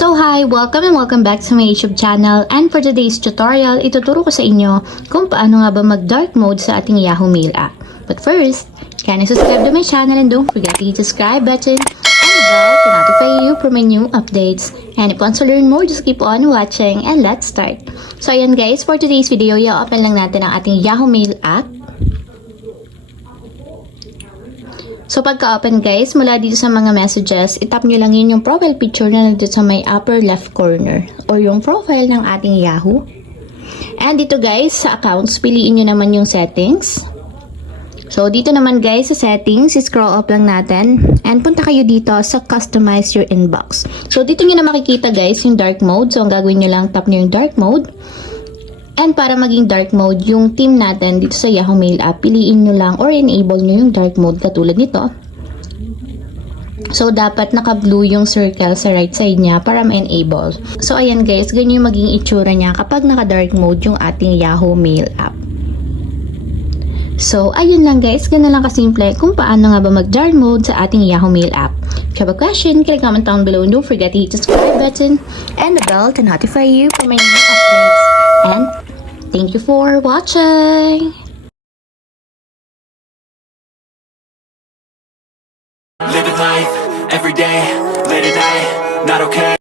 So hi! Welcome and welcome back to my YouTube channel, and for today's tutorial, ituturo ko sa inyo kung paano nga ba mag-dark mode sa ating Yahoo Mail app. But first, kindly subscribe to my channel and don't forget to hit the subscribe button and the bell to notify you for my new updates. And if you want to learn more, just keep on watching and let's start. So ayan guys, for today's video, i-open lang natin ang ating Yahoo Mail app. So pagka-open guys, mula dito sa mga messages, itap nyo lang yun yung profile picture na nandito sa may upper left corner or yung profile ng ating Yahoo. And dito guys, sa accounts, piliin nyo naman yung settings. So dito naman guys, sa settings, scroll up lang natin and punta kayo dito sa customize your inbox. So dito nyo na makikita guys yung dark mode. So ang gagawin nyo lang, tap nyo yung dark mode. And para maging dark mode yung team natin dito sa Yahoo Mail app, piliin nyo lang or enable nyo yung dark mode katulad nito. So dapat naka-blue yung circle sa right side niya para ma-enable. So ayan guys, ganyan yung maging itsura niya kapag naka-dark mode yung ating Yahoo Mail app. So ayun lang guys, ganun lang kasimple kung paano nga ba mag-dark mode sa ating Yahoo Mail app. If you have a question, click comment down below and don't forget to hit the subscribe button and the bell to notify you for my new updates. And thank you for watching! Living life, every day, late at night, not okay.